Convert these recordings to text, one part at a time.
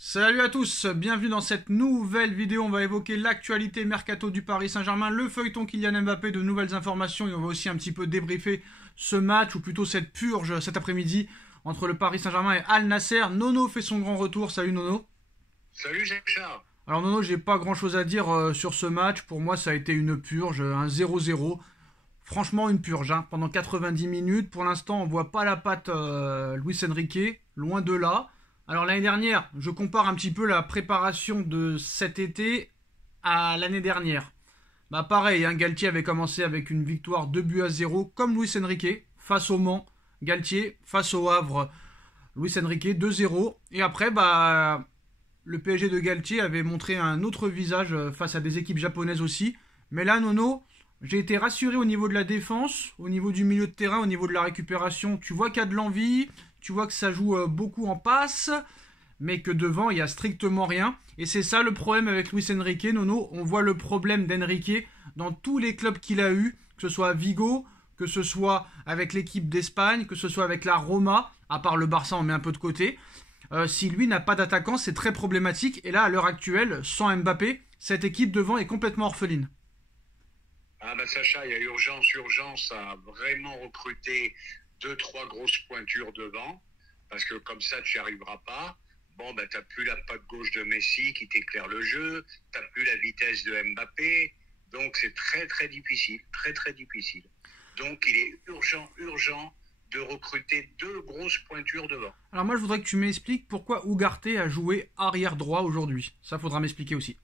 Salut à tous, bienvenue dans cette nouvelle vidéo. On va évoquer l'actualité mercato du Paris Saint-Germain, le feuilleton Kylian Mbappé, de nouvelles informations, et on va aussi un petit peu débriefer ce match, ou plutôt cette purge cet après-midi entre le Paris Saint-Germain et Al Nasser. Nono fait son grand retour. Salut Nono. Salut Jacques-Charles. Alors Nono, j'ai pas grand chose à dire sur ce match. Pour moi, ça a été une purge, un 0-0. Franchement, une purge, hein. Pendant 90 minutes. Pour l'instant, on voit pas la patte Luis Enrique, loin de là. Alors l'année dernière, je compare un petit peu la préparation de cet été à l'année dernière. Bah pareil, hein, Galtier avait commencé avec une victoire 2-0, comme Luis Enrique, face au Mans. Galtier, face au Havre, Luis Enrique, 2-0. Et après, bah, le PSG de Galtier avait montré un autre visage face à des équipes japonaises aussi. Mais là, Nono, j'ai été rassuré au niveau de la défense, au niveau du milieu de terrain, au niveau de la récupération. Tu vois qu'il y a de l'envie, tu vois que ça joue beaucoup en passe, mais que devant, il n'y a strictement rien. Et c'est ça le problème avec Luis Enrique, Nono. On voit le problème d'Enrique dans tous les clubs qu'il a eu, que ce soit à Vigo, que ce soit avec l'équipe d'Espagne, que ce soit avec la Roma. À part le Barça, on met un peu de côté. Si lui n'a pas d'attaquant, c'est très problématique. Et là, à l'heure actuelle, sans Mbappé, cette équipe devant est complètement orpheline. Ah bah Sacha, il y a urgence à vraiment recruter deux, trois grosses pointures devant, parce que comme ça, tu n'y arriveras pas. Bon, bah t'as plus la patte gauche de Messi qui t'éclaire le jeu, t'as plus la vitesse de Mbappé, donc c'est très difficile, très difficile. Donc il est urgent de recruter deux grosses pointures devant. Alors moi, je voudrais que tu m'expliques pourquoi Ugarte a joué arrière droit aujourd'hui. Ça, faudra m'expliquer aussi.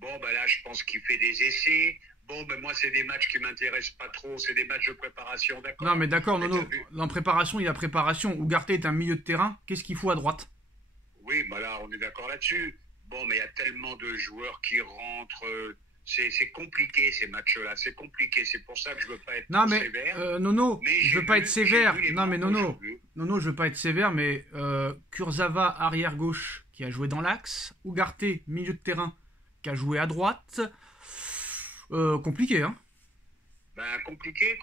Bon, bah là, je pense qu'il fait des essais. Bon, ben moi, c'est des matchs qui m'intéressent pas trop. C'est des matchs de préparation, Non, d'accord. mais d'accord, Mais t'as Nono. vu. En préparation, il y a préparation. Ugarte est un milieu de terrain. Qu'est-ce qu'il faut à droite? Oui, bah là, on est d'accord là-dessus. Bon, mais il y a tellement de joueurs qui rentrent. C'est compliqué, ces matchs-là. C'est compliqué. C'est pour ça que je veux pas être Non, trop mais sévère. Nono, Mais je veux pas être j'ai sévère. vu les Non, mais manques Nono. aujourd'hui. Nono, je veux pas être sévère, mais Kurzawa, arrière gauche, qui a joué dans l'axe. Ugarte, milieu de terrain, qui a joué à droite. Compliqué, hein. Ben, compliqué.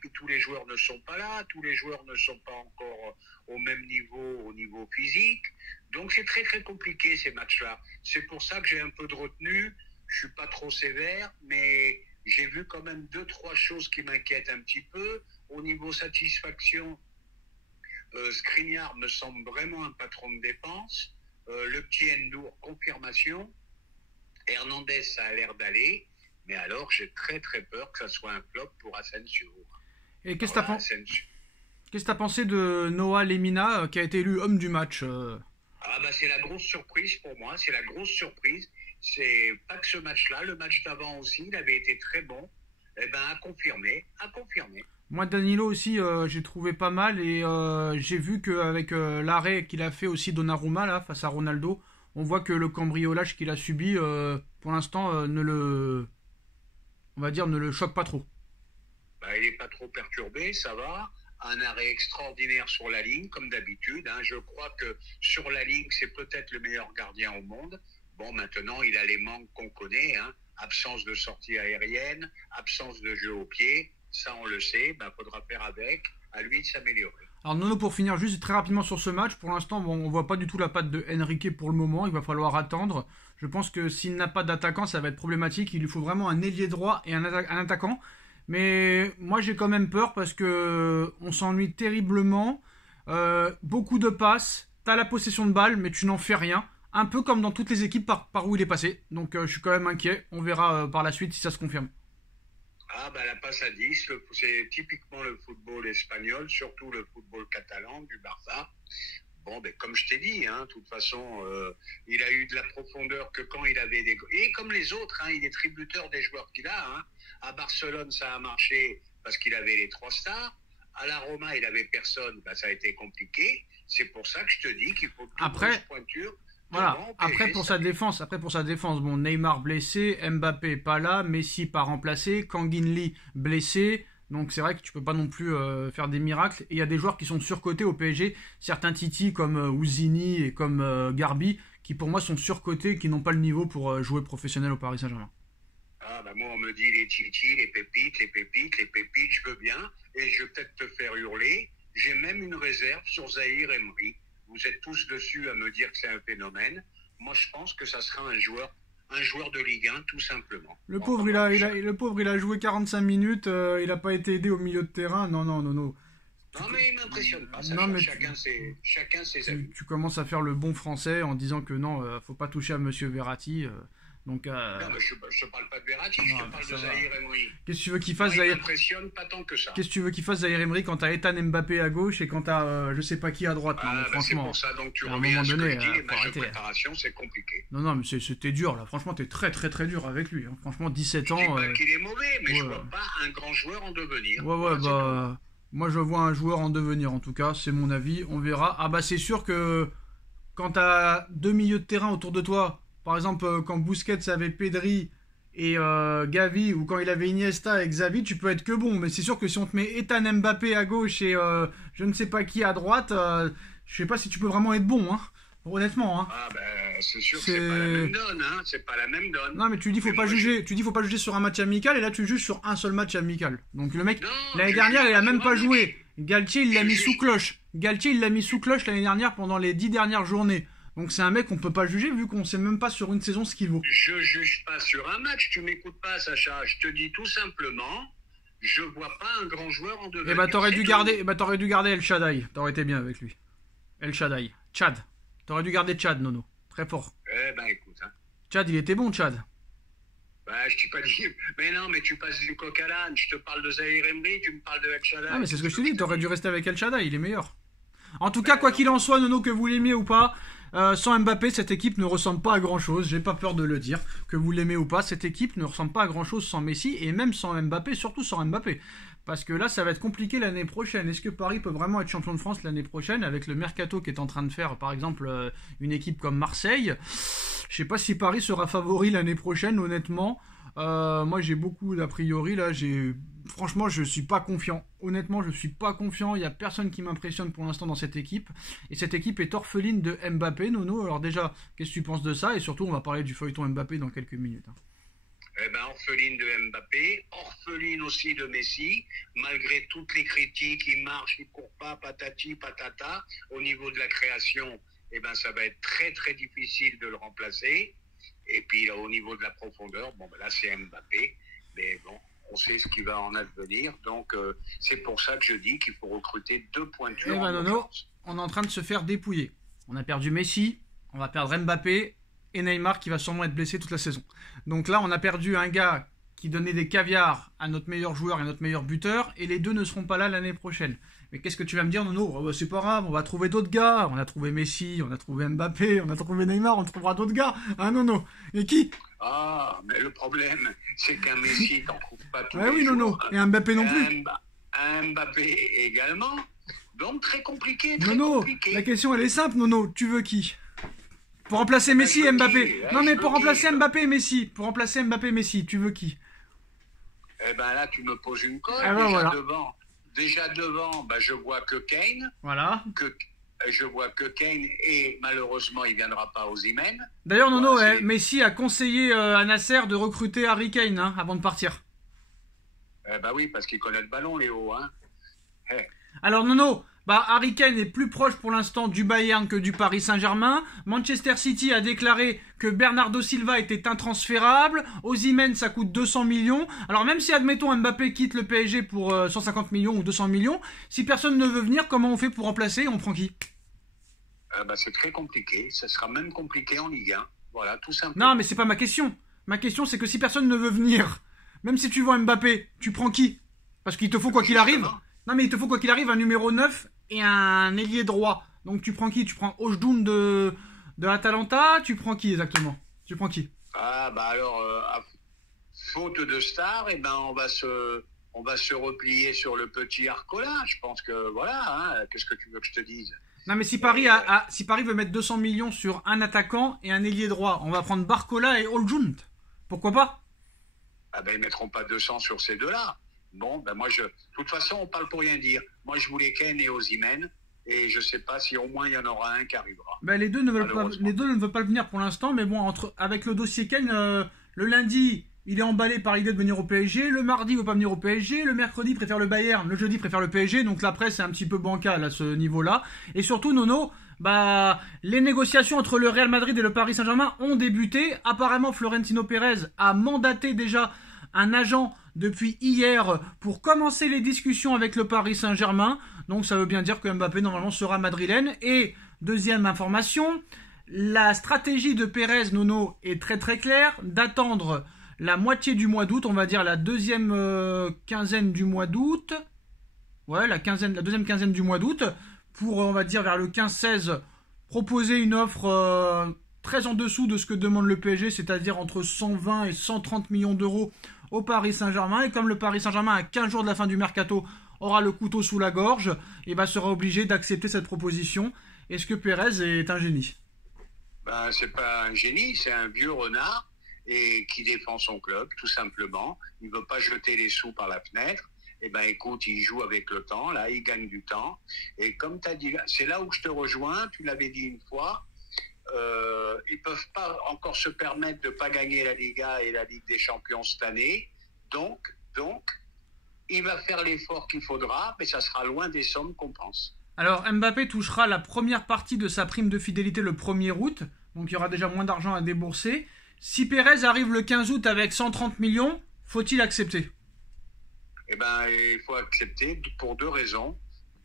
Puis tous les joueurs ne sont pas là. Tous les joueurs ne sont pas encore au même niveau, au niveau physique. Donc, c'est très compliqué, ces matchs-là. C'est pour ça que j'ai un peu de retenue. Je suis pas trop sévère, mais j'ai vu quand même deux, trois choses qui m'inquiètent un petit peu. Au niveau satisfaction, Skriniar me semble vraiment un patron de défense. Le petit Endour, confirmation. Hernandez, ça a l'air d'aller. Mais alors, j'ai très peur que ça soit un flop pour Asensio. Et Alors là, Asensio. qu'est-ce que t'as pensé de Noah Lemina, qui a été élu homme du match? Ah bah c'est la grosse surprise pour moi, c'est la grosse surprise. C'est pas que ce match-là, le match d'avant aussi, il avait été très bon. Eh ben, à confirmer. Moi, Danilo aussi, j'ai trouvé pas mal, et j'ai vu qu'avec l'arrêt qu'il a fait aussi Donnarumma là face à Ronaldo, on voit que le cambriolage qu'il a subi, pour l'instant, on va dire, ne le choque pas trop. Bah, il est pas trop perturbé, ça va. Un arrêt extraordinaire sur la ligne, comme d'habitude. Hein. Je crois que sur la ligne, c'est peut-être le meilleur gardien au monde. Bon, maintenant, il a les manques qu'on connaît. Hein. Absence de sortie aérienne, absence de jeu au pied. Ça, on le sait. Ben, faudra faire avec. À lui de s'améliorer. Alors Nono, pour finir juste très rapidement sur ce match, pour l'instant, bon, on voit pas du tout la patte de Enrique pour le moment, il va falloir attendre. Je pense que s'il n'a pas d'attaquant, ça va être problématique, il lui faut vraiment un ailier droit et un attaquant. Mais moi j'ai quand même peur parce que on s'ennuie terriblement. Beaucoup de passes, t'as la possession de balle, mais tu n'en fais rien. Un peu comme dans toutes les équipes par où il est passé. Donc je suis quand même inquiet. On verra par la suite si ça se confirme. Ah, bah, la passe à 10, c'est typiquement le football espagnol, surtout le football catalan du Barça. Bon, ben, comme je t'ai dit, hein, de toute façon, il a eu de la profondeur que quand il avait des... Et comme les autres, hein, il est tributeur des joueurs qu'il a. Hein. À Barcelone, ça a marché parce qu'il avait les trois stars. À la Roma, il avait personne, ben, ça a été compliqué. C'est pour ça que je te dis qu'il faut deux grosses Après, pointures voilà. devant au Après PSG. pour sa défense, bon, Neymar blessé, Mbappé pas là, Messi pas remplacé, Kangin Lee blessé. Donc c'est vrai que tu peux pas non plus faire des miracles. Et il y a des joueurs qui sont surcotés au PSG, certains Titi comme Ouzini et comme Garbi, qui pour moi sont surcotés, qui n'ont pas le niveau pour jouer professionnel au Paris Saint-Germain. Ah, bah moi, on me dit les titi, les pépites, je veux bien. Et je vais peut-être te faire hurler. J'ai même une réserve sur Zahir Emery. vous êtes tous dessus à me dire que c'est un phénomène. Moi, je pense que ça sera un joueur de Ligue 1, tout simplement. Le pauvre, il a joué 45 minutes, il n'a pas été aidé au milieu de terrain. Non. Non, mais il m'impressionne pas. Chacun ses avis. Tu commences à faire le bon français en disant que non, faut pas toucher à Monsieur Verratti. Non, mais je te parle pas de Verratti, je te parle de Zahir Emery. Qu'est-ce que tu veux qu'il fasse, Zahir? Il m'impressionne pas tant que ça. Qu'est-ce que tu veux qu'il fasse, Zahir Emery, quand t'as Ethan Mbappé à gauche et quand t'as je sais pas qui à droite? Non, franchement. C'est pour ça, donc tu reviens à ce que je dis, les matchs de préparation, c'est compliqué. Non, mais c'était dur, là. Franchement, t'es très, très, très dur avec lui. Hein. Franchement, 17 ans... Je dis pas qu'il est mauvais, mais je vois pas un grand joueur en devenir. Moi, je vois un joueur en devenir, en tout cas. C'est mon avis. On verra. Ah bah, c'est sûr que quand t'as 2 milieux de terrain autour de toi... Par exemple, quand Busquets avait Pedri et Gavi, ou quand il avait Iniesta et Xavi, tu peux être que bon. Mais c'est sûr que si on te met Ethan Mbappé à gauche et je ne sais pas qui à droite, je sais pas si tu peux vraiment être bon, hein. Honnêtement. Hein. Ah ben, c'est sûr que c'est pas la même donne. Hein. C'est pas la même donne. Non, mais tu dis faut pas juger. Tu dis faut pas juger sur un match amical et là tu juges sur un seul match amical. Donc le mec, l'année dernière, il a même pas joué. Galtier, il l'a mis sous cloche. L'année dernière pendant les 10 dernières journées. Donc c'est un mec qu'on peut pas juger vu qu'on sait même pas sur une saison ce qu'il vaut. Je juge pas sur un match, tu m'écoutes pas, Sacha. Je te dis tout simplement, je vois pas un grand joueur en devenir. T'aurais dû garder El Shaddai. T'aurais été bien avec lui. El Shaddai. Tchad. T'aurais dû garder Tchad, Nono. Très fort. Écoute. Hein. Tchad, il était bon, Tchad. Je t'ai pas dit. Mais non, mais tu passes du coq à l'âne. Je te parle de Zahir Emery, tu me parles de El Shaddai. Ah, mais c'est ce que je te dis. T'aurais dû rester avec El Shaddai. Il est meilleur. En tout cas, quoi qu'il en soit, Nono, que vous l'aimiez ou pas, sans Mbappé, cette équipe ne ressemble pas à grand chose. J'ai pas peur de le dire. Que vous l'aimez ou pas, cette équipe ne ressemble pas à grand chose sans Messi et même sans Mbappé, surtout sans Mbappé. Parce que là, ça va être compliqué l'année prochaine. Est-ce que Paris peut vraiment être champion de France l'année prochaine avec le mercato qui est en train de faire, par exemple, une équipe comme Marseille? Je sais pas si Paris sera favori l'année prochaine, honnêtement. Moi, j'ai beaucoup d'a priori. Là, franchement, je suis pas confiant. Honnêtement, je suis pas confiant. Il y a personne qui m'impressionne pour l'instant dans cette équipe. Et cette équipe est orpheline de Mbappé, Nono. Alors déjà, qu'est-ce que tu penses de ça? Et surtout, on va parler du feuilleton Mbappé dans quelques minutes. Orpheline de Mbappé, orpheline aussi de Messi, malgré toutes les critiques, il marche, il court pas, patati, patata. Au niveau de la création, ça va être très très difficile de le remplacer. Et puis là, au niveau de la profondeur, là c'est Mbappé, mais bon, on sait ce qui va en advenir. Donc c'est pour ça que je dis qu'il faut recruter 2 pointures. Nono, on est en train de se faire dépouiller. On a perdu Messi, on va perdre Mbappé et Neymar qui va sûrement être blessé toute la saison. Donc là, on a perdu un gars qui donnait des caviars à notre meilleur joueur et notre meilleur buteur, et les deux ne seront pas là l'année prochaine. Mais qu'est-ce que tu vas me dire, Nono? C'est pas grave, on va trouver d'autres gars. On a trouvé Messi, on a trouvé Mbappé, on a trouvé Neymar, on trouvera d'autres gars. Hein, Nono? Et qui? Ah, mais le problème, c'est qu'un Messi, t'en trouves pas tous les oui, jours. Nono. Et un Mbappé non plus. Un Mbappé également. Donc très compliqué, Nono, la question elle est simple, Nono. Tu veux qui? Pour remplacer Messi et Mbappé. Non, mais pour remplacer Mbappé et Messi. Pour remplacer Mbappé et Messi, tu veux qui? Là, tu me poses une colle. Déjà devant, je vois que Kane. Voilà. Je vois que Kane et malheureusement, il ne viendra pas aux Osimhen. D'ailleurs, Nono, Messi a conseillé à Nasser de recruter Harry Kane avant de partir. Oui, parce qu'il connaît le ballon, Léo. Hein. Alors, Nono, Harry Kane est plus proche pour l'instant du Bayern que du Paris Saint-Germain. Manchester City a déclaré que Bernardo Silva était intransférable. Osimhen, ça coûte 200 millions. Alors même si, admettons, Mbappé quitte le PSG pour 150 millions ou 200 millions, si personne ne veut venir, comment on fait pour remplacer? On prend qui? C'est très compliqué. Ça sera même compliqué en Ligue 1. Voilà, tout simplement. Non, mais c'est pas ma question. Ma question, c'est que si personne ne veut venir, même si tu vends Mbappé, tu prends qui? Parce qu'il te faut quoi qu'il arrive. Non, mais il te faut quoi qu'il arrive un numéro 9 et un ailier droit. Donc tu prends qui? Tu prends Ojdun de l'Atalanta? Tu prends qui exactement? Tu prends qui? Alors, à faute de star, on va se replier sur le petit Arcola. Je pense que voilà, qu'est-ce que tu veux que je te dise? Non, mais si Paris veut mettre 200 millions sur un attaquant et un ailier droit, on va prendre Barcola et Oljund. Pourquoi pas? Ils mettront pas 200 sur ces deux-là. Bon, moi, de toute façon, on parle pour rien dire. Moi, je voulais Kane et Osimhen, et je sais pas si au moins il y en aura un qui arrivera. Les deux ne veulent pas venir pour l'instant, mais bon, avec le dossier Kane, le lundi, il est emballé par l'idée de venir au PSG, le mardi, il veut pas venir au PSG, le mercredi, il préfère le Bayern, le jeudi, il préfère le PSG, donc la presse est un petit peu bancale à ce niveau-là. Et surtout, Nono, Bah, les négociations entre le Real Madrid et le Paris Saint-Germain ont débuté. Apparemment, Florentino Pérez a mandaté déjà un agent depuis hier pour commencer les discussions avec le Paris Saint-Germain. Donc ça veut bien dire que Mbappé normalement sera madrilène. Et deuxième information, la stratégie de Pérez, Nono, est très très claire, d'attendre la moitié du mois d'août, on va dire la deuxième quinzaine du mois d'août. Ouais, la deuxième quinzaine du mois d'août, pour, on va dire, vers le 15-16, proposer une offre très en dessous de ce que demande le PSG, c'est-à-dire entre 120 et 130 millions d'euros au Paris Saint-Germain. Et comme le Paris Saint-Germain, à 15 jours de la fin du mercato, aura le couteau sous la gorge, et sera obligé d'accepter cette proposition. Est-ce que Pérez est un génie? Ben, c'est pas un génie, c'est un vieux renard et qui défend son club, tout simplement. Il veut pas jeter les sous par la fenêtre. Eh ben, écoute, il joue avec le temps, là, il gagne du temps. Et comme tu as dit, c'est là où je te rejoins, tu l'avais dit une fois, ils peuvent pas encore se permettre de pas gagner la Liga et la Ligue des Champions cette année. Donc, il va faire l'effort qu'il faudra, mais ça sera loin des sommes qu'on pense. Alors, Mbappé touchera la première partie de sa prime de fidélité le 1er août, donc il y aura déjà moins d'argent à débourser. Si Pérez arrive le 15 août avec 130 millions, faut-il accepter? Eh ben, il faut accepter pour deux raisons.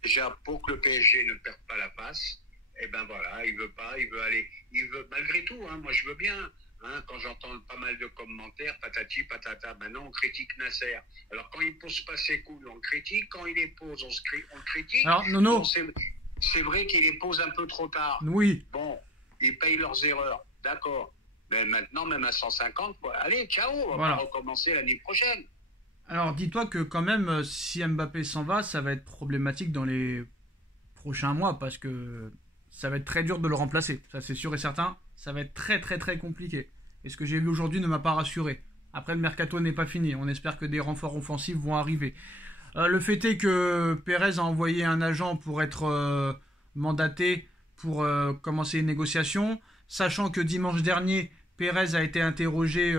Déjà, pour que le PSG ne perde pas la face. Eh ben voilà, il veut pas, il veut aller, il veut malgré tout. Hein, moi, je veux bien. Hein, quand j'entends pas mal de commentaires, patati patata. Maintenant, on critique Nasser. Alors, quand il pose pas ses couilles, on le critique. Quand il les pose, on le critique. Alors, Nono. Bon, c'est vrai qu'il les pose un peu trop tard. Oui. Bon, ils payent leurs erreurs, d'accord. Mais maintenant, même à 150, quoi. Allez, ciao, on va recommencer l'année prochaine. Alors, dis-toi que quand même, si Mbappé s'en va, ça va être problématique dans les prochains mois parce que ça va être très dur de le remplacer. Ça, c'est sûr et certain. Ça va être très, très, très compliqué. Et ce que j'ai vu aujourd'hui ne m'a pas rassuré. Après, le mercato n'est pas fini. On espère que des renforts offensifs vont arriver. Le fait est que Pérez a envoyé un agent pour être mandaté pour commencer une négociation. Sachant que dimanche dernier, Pérez a été interrogé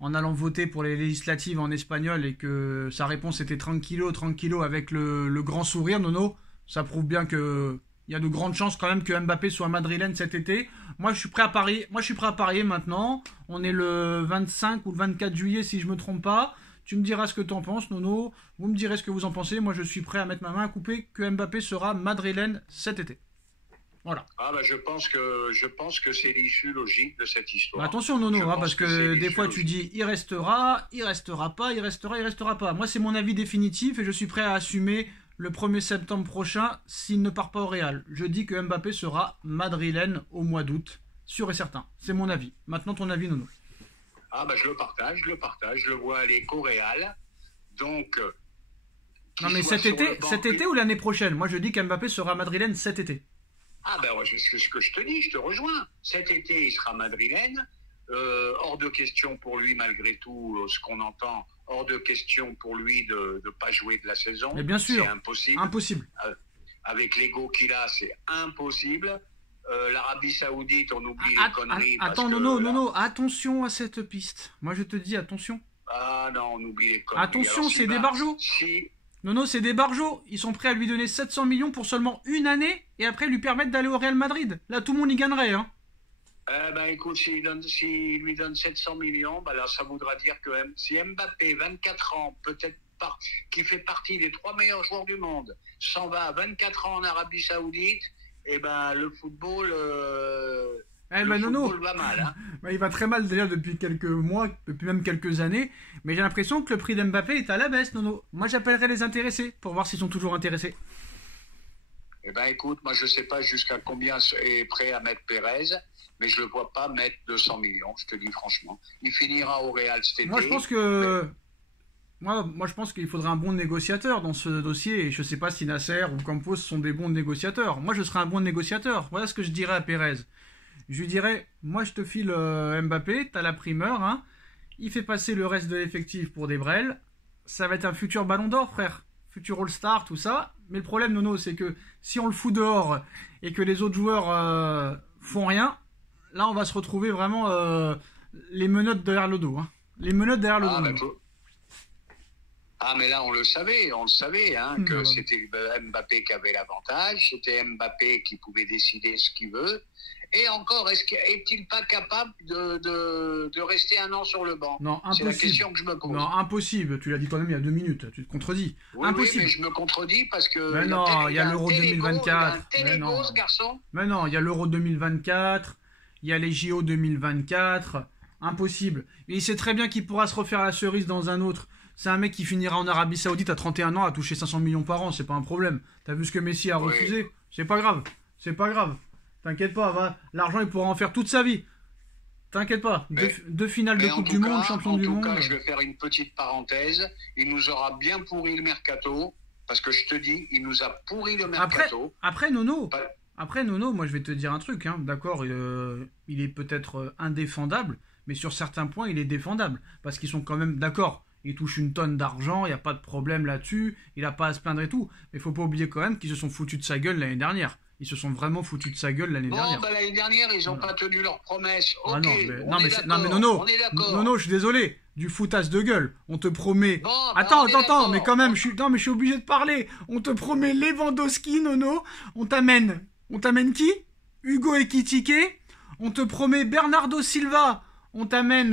en allant voter pour les législatives en espagnol et que sa réponse était tranquillo avec le grand sourire, Nono. Ça prouve bien que il y a de grandes chances quand même que Mbappé soit madrilène cet été. Moi, je suis prêt à parier maintenant. On est le 25 ou le 24 juillet si je me trompe pas. Tu me diras ce que tu en penses, Nono. Vous me direz ce que vous en pensez. Moi, je suis prêt à mettre ma main à couper que Mbappé sera madrilène cet été. Voilà. Ah bah je pense que c'est l'issue logique de cette histoire. Attention Nono, parce que des fois tu dis il restera pas. Moi c'est mon avis définitif et je suis prêt à assumer le 1er septembre prochain s'il ne part pas au Real. Je dis que Mbappé sera madrilène au mois d'août, sûr et certain. C'est mon avis. Maintenant ton avis Nono. Ah bah je le partage, je le vois aller qu'au Real. Donc non mais cet été ou l'année prochaine? Moi je dis qu'Mbappé sera madrilène cet été. Ah ben ouais, c'est ce que je te dis, je te rejoins. Cet été, il sera madrilène. Hors de question pour lui, malgré tout, ce qu'on entend, hors de question pour lui de ne pas jouer de la saison. Mais bien sûr, c'est impossible. Avec l'ego qu'il a, c'est impossible. L'Arabie Saoudite, on oublie les conneries. Attends, Nono, attention à cette piste. Moi, je te dis, attention. Ah non, on oublie les conneries. Attention, c'est des barjots. Nono, c'est des barjots. Ils sont prêts à lui donner 700 millions pour seulement une année et après lui permettre d'aller au Real Madrid. Là, tout le monde y gagnerait. Hein. Écoute, s'il lui donne 700 millions, là, ça voudra dire que si Mbappé, 24 ans, peut-être qui fait partie des 3 meilleurs joueurs du monde, s'en va à 24 ans en Arabie Saoudite, le football... Nono, va mal. Hein. Il va très mal déjà depuis quelques mois, depuis même quelques années. Mais j'ai l'impression que le prix d'Mbappé est à la baisse, Nono. Moi, j'appellerai les intéressés pour voir s'ils sont toujours intéressés. Écoute, moi, je sais pas jusqu'à combien est prêt à mettre Pérez, mais je le vois pas mettre 200 millions, je te dis franchement. Il finira au Real cet été. Moi, je pense que... Moi, je pense qu'il faudrait un bon négociateur dans ce dossier. Et je sais pas si Nasser ou Campos sont des bons négociateurs. Moi, je serais un bon négociateur. Voilà ce que je dirais à Pérez. Je lui dirais, moi je te file Mbappé, t'as la primeur, hein. Il fait passer le reste de l'effectif pour des brels. Ça va être un futur ballon d'or, frère. Futur All-Star, tout ça. Mais le problème, Nono, c'est que si on le fout dehors et que les autres joueurs font rien, là on va se retrouver vraiment les menottes derrière le dos. Hein. Les menottes derrière le dos. Ah, mais là, on le savait, hein, que c'était Mbappé qui avait l'avantage, c'était Mbappé qui pouvait décider ce qu'il veut. Et encore, est-il pas capable de rester un an sur le banc? Non, C'est la impossible. question que je me pose. Non, impossible. Tu l'as dit toi-même il y a 2 minutes. Tu te contredis. Oui, Impossible. mais je me contredis parce que... Mais non, il y a l'Euro 2024. Mais non, ce garçon. Mais non, il y a l'Euro 2024. Il y a les JO 2024. Impossible. Et il sait très bien qu'il pourra se refaire la cerise dans un autre. C'est un mec qui finira en Arabie Saoudite à 31 ans à toucher 500 millions par an. C'est pas un problème. T'as vu ce que Messi a refusé? C'est pas grave. C'est pas grave. T'inquiète pas, va. L'argent, il pourra en faire toute sa vie. T'inquiète pas. Deux finales de Coupe du Monde, champion du monde. En tout cas, je vais faire une petite parenthèse. Il nous aura bien pourri le mercato. Parce que je te dis, il nous a pourri le mercato. Après Nono, moi je vais te dire un truc. Hein. D'accord, il est peut-être indéfendable, mais sur certains points, il est défendable. Parce qu'ils sont quand même d'accord. Il touche une tonne d'argent, il n'y a pas de problème là-dessus. Il n'a pas à se plaindre et tout. Mais il faut pas oublier quand même qu'ils se sont foutus de sa gueule l'année dernière. Ils se sont vraiment foutus de sa gueule l'année dernière. Bah, l'année dernière, ils n'ont pas tenu leurs promesses. Ok, non, mais Nono, je suis désolé. Du foutage de gueule. On te promet... Attends, mais quand même, je suis obligé de parler. On te promet Lewandowski, Nono. On t'amène qui? Hugo Ekitike. On te promet Bernardo Silva. On t'amène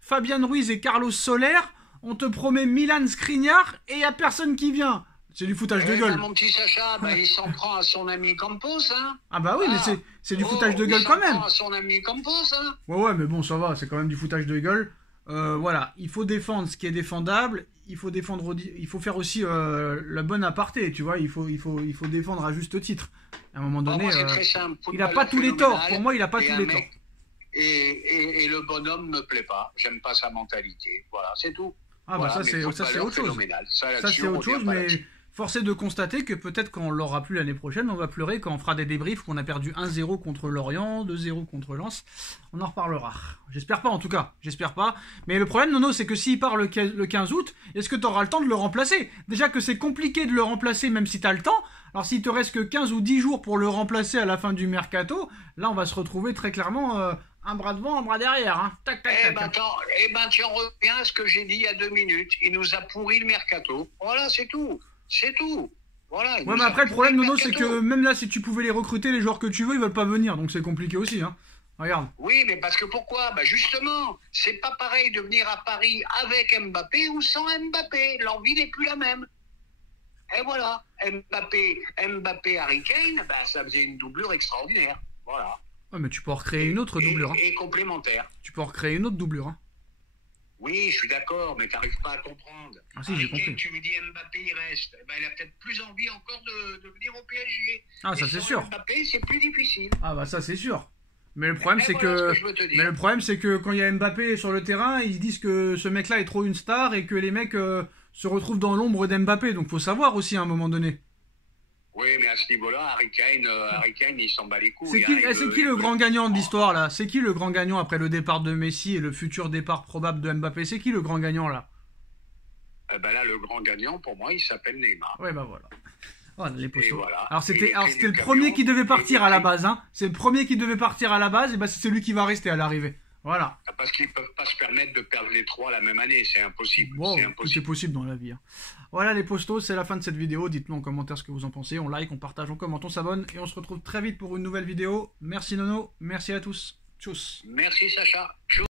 Fabian Ruiz et Carlos Soler. On te promet Milan Skriniar. Et il n'y a personne qui vient. C'est du foutage de gueule. Mon petit Sacha, il s'en prend à son ami Campos, hein. Ah bah oui, mais c'est du foutage de gueule quand même. Il s'en prend à son ami Campos, hein. Ouais, mais bon, ça va, c'est quand même du foutage de gueule. Voilà, il faut défendre ce qui est défendable. Il faut faire aussi la bonne aparté, tu vois. Il faut défendre à juste titre. À un moment donné, il n'a pas tous les torts. Pour moi, il n'a pas tous les torts. Et le bonhomme me plaît pas. J'aime pas sa mentalité. Voilà, c'est tout. Ah bah ça c'est autre chose. Ça c'est autre chose, mais force est de constater que peut-être quand on l'aura plus l'année prochaine, on va pleurer quand on fera des débriefs qu'on a perdu 1-0 contre Lorient, 2-0 contre Lens. On en reparlera. J'espère pas en tout cas, j'espère pas. Mais le problème, Nono, c'est que s'il part le 15 août, est-ce que tu auras le temps de le remplacer? Déjà que c'est compliqué de le remplacer même si tu as le temps. Alors s'il te reste que 15 ou 10 jours pour le remplacer à la fin du mercato, là on va se retrouver très clairement un bras devant, un bras derrière. Hein. Tac, tac, tac. Tu en reviens à ce que j'ai dit il y a 2 minutes. Il nous a pourri le mercato. Voilà, c'est tout. C'est tout. Voilà. Ouais, mais après, le problème, Nono, c'est que même là, si tu pouvais les recruter, les joueurs que tu veux, ils veulent pas venir. Donc c'est compliqué aussi. Hein. Regarde. Oui, mais parce que pourquoi? Bah justement, c'est pas pareil de venir à Paris avec Mbappé ou sans Mbappé. L'envie n'est plus la même. Et voilà. Mbappé Harry Kane, bah, ça faisait une doublure extraordinaire. Voilà. Ouais, mais tu peux en recréer une autre doublure. Hein. Et complémentaire. Tu peux en recréer une autre doublure. Hein. Oui, je suis d'accord, mais tu n'arrives pas à comprendre. Ah si, j'ai compris. Tu lui dis Mbappé, il reste. Ben, il a peut-être plus envie encore de venir au PSG. Ah, ça c'est sûr. Mbappé, c'est plus difficile. Ah bah ça c'est sûr. Mais le problème c'est que quand il y a Mbappé sur le terrain, ils disent que ce mec-là est trop une star et que les mecs se retrouvent dans l'ombre d'Mbappé. Donc faut savoir aussi à un moment donné. Oui, mais à ce niveau-là, Harry Kane, il s'en bat les couilles. C'est qui le grand gagnant de l'histoire, là? C'est qui le grand gagnant après le départ de Messi et le futur départ probable de Mbappé? C'est qui le grand gagnant, là? Là, le grand gagnant, pour moi, il s'appelle Neymar. Ouais, bah voilà. Voilà, les poteaux. Voilà. Alors, c'était le premier qui devait partir à la base, hein. C'est le premier qui devait partir à la base, et bah, c'est celui qui va rester à l'arrivée. Voilà. Parce qu'ils ne peuvent pas se permettre de perdre les 3 la même année, c'est impossible. Wow, c'est possible dans la vie. Hein. Voilà les postos, c'est la fin de cette vidéo. Dites-nous en commentaire ce que vous en pensez. On like, on partage, on commente, on s'abonne. Et on se retrouve très vite pour une nouvelle vidéo. Merci Nono, merci à tous. Tchuss. Merci Sacha. Tchuss.